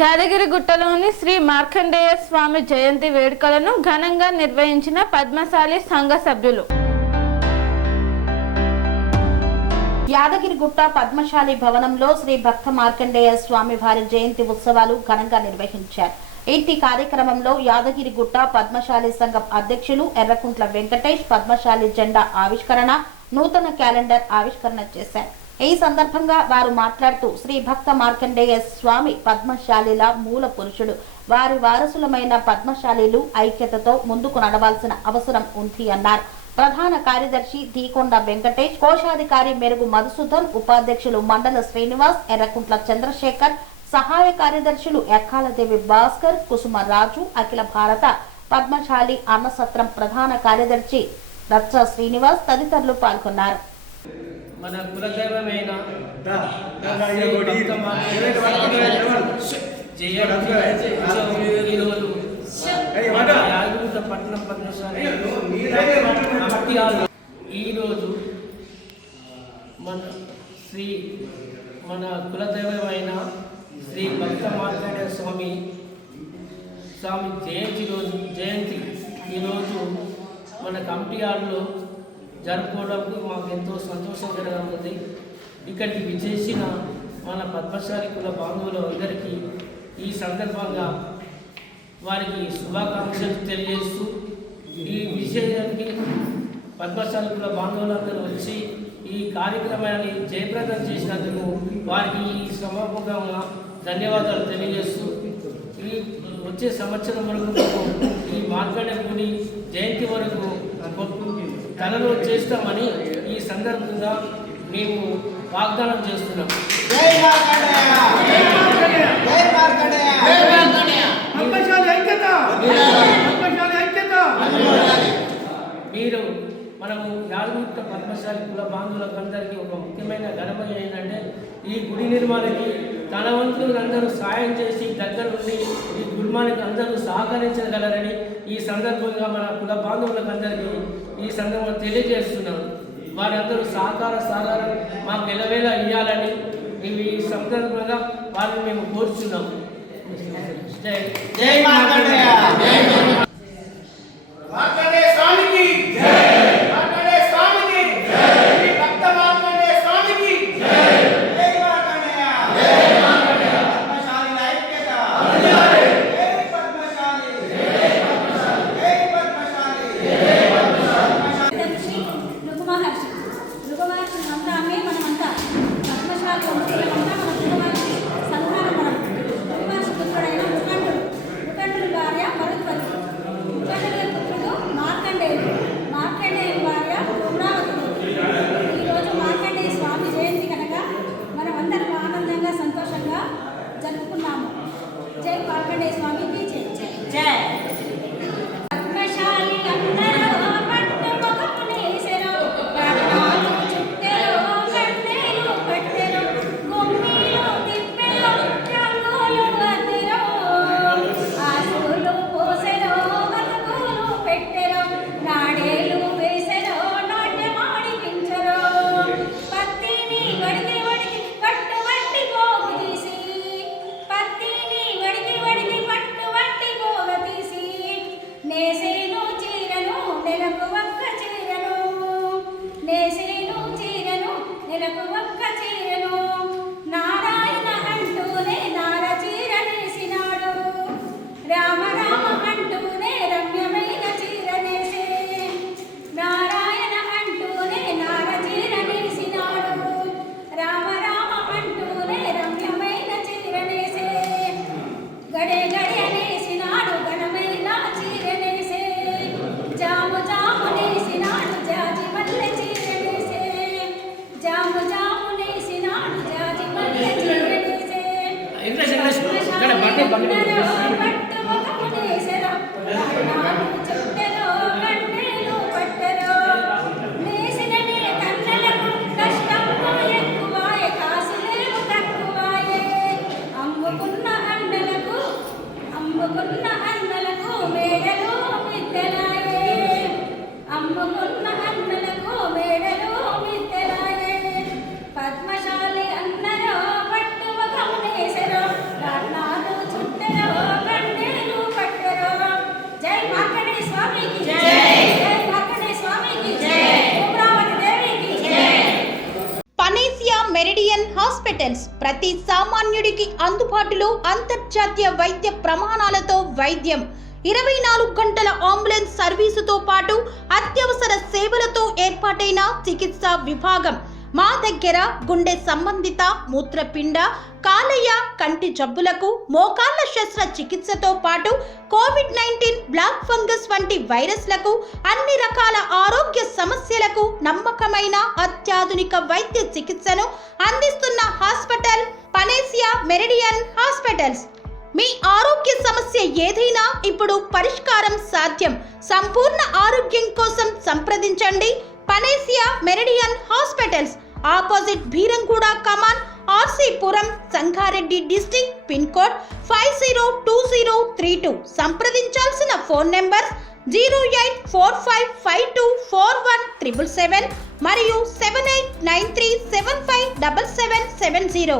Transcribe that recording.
యాదగిరిగుట్టలోని శ్రీ మార్కండేయ స్వామి జయంతి వేడుకలను ఘనంగా నిర్వహించిన పద్మశాలి సంఘ సభ్యులు. యాదగిరిగుట్ట పద్మశాలి భవనంలో శ్రీ భక్త మార్కండేయ స్వామి వారి జయంతి ఉత్సవాలు ఘనంగా నిర్వహించారు. ఇంటి కార్యక్రమంలో యాదగిరిగుట్ట పద్మశాలి సంఘం అధ్యక్షులు ఎర్రకుంట్ల వెంకటేష్ పద్మశాలి జెండా ఆవిష్కరణ, నూతన క్యాలెండర్ ఆవిష్కరణ చేశారు. ఈ సందర్భంగా వారు మాట్లాడుతూ శ్రీ భక్త మార్కండేయ స్వామి పద్మశాలిల మూల పురుషుడు. వారి వారసులమైన పద్మశాలీలు ఐక్యతతో ముందుకు నడవాల్సిన అవసరం ఉంది అన్నారు. ప్రధాన కార్యదర్శి దీకొండ వెంకటేష్, కోశాధికారి మెరుగు మధుసూదన్, ఉపాధ్యక్షులు మండల శ్రీనివాస్, ఎర్రకుంట్ల చంద్రశేఖర్, సహాయ కార్యదర్శులు ఎక్కాలదేవి భాస్కర్, కుసుమరాజు, అఖిల భారత పద్మశాలి అన్నసత్రం ప్రధాన కార్యదర్శి రచ్చ శ్రీనివాస్ తదితరులు పాల్గొన్నారు. మన కులదైవమైన పట్టణం పద్మశాలి ఈరోజు మన కులదైవమైన శ్రీ భక్త మార్కండేయ స్వామి జయంతి ఈరోజు మన కమిటీ హాల్లో జరుపుకోవడానికి మాకు ఎంతో సంతోషకరంగా ఉంది. ఇక్కడికి విచ్చేసిన మన పద్మశాలి కుల బాంధవులు అందరికీ ఈ సందర్భంగా వారికి శుభాకాంక్షలు తెలియజేస్తూ ఈ విషయానికి పద్మశాలి కుల బాంధవులందరూ వచ్చి ఈ కార్యక్రమాన్ని జయప్రదం చేసినందుకు వారికి ఈ సమర్పకంగా ధన్యవాదాలు తెలియజేస్తూ ఈ వచ్చే సంవత్సరం వరకు ఈ మార్కండేయ గుడి జయంతి వరకు తనలో చేస్తామని ఈ సందర్భంగా మేము వాగ్దానం చేస్తున్నాం. మీరు మనము యాదగిరిగుట్ట పద్మశాలి కుల బాంధవులందరికీ ఒక ముఖ్యమైన గణప ఏంటంటే ఈ గుడి నిర్మాణానికి తన వంతులు అందరూ సాయం చేసి దగ్గరుండి ఈ గుడిమానికి అందరూ సహకరించగలరని ఈ సందర్భంగా మన కుల బాంధవులకు అందరికీ ఈ సందర్భంగా తెలియజేస్తున్నాం. వారందరూ సహకారం మాకు ఎలవేళ ఇవ్వాలని మేము ఈ సందర్భంగా వారిని మేము కోరుచున్నాం. జై మార్కండేయ. జై మార్కండేయ స్వామికి జై. పద్మశాలి అందరూ పట్టు ఒక మెరిడియన్ హాస్పిటల్స్ ప్రతి సామాన్యుడికి అందుబాటులో అంతర్జాతీయ వైద్య ప్రమాణాలతో వైద్యం 24 గంటల అంబులెన్స్ సర్వీసుతో పాటు అత్యవసర సేవలతో ఏర్పాటైన చికిత్సా విభాగం. మా దగ్గర గుండె సంబంధిత, మూత్రపిండ, కాలేయ, కంటి జబ్బులకు, మోకాళ్ల శస్త్ర చికిత్సతో పాటు కోవిడ్-19, బ్లాక్ ఫంగస్ వంటి వైరస్లకు, అన్ని రకాల ఆరోగ్య సమస్యలకు నమ్మకమైన అత్యాధునిక వైద్య చికిత్సను అందిస్తున్న హాస్పిటల్ పనేసియా మెరిడియన్ హాస్పిటల్స్. మీ ఆరోగ్య సమస్య ఏదైనా ఇప్పుడు పరిష్కారం సాధ్యం. సంపూర్ణ ఆరోగ్యం కోసం సంప్రదించండి Panacea Meridian hospitals, opposite Bheeramguda కమాన్, RC Puram, Sangareddy district, pin code 502032. సంప్రదించాల్సిన ఫోన్ నెంబర్ 0845524177 మరియు 7893757770.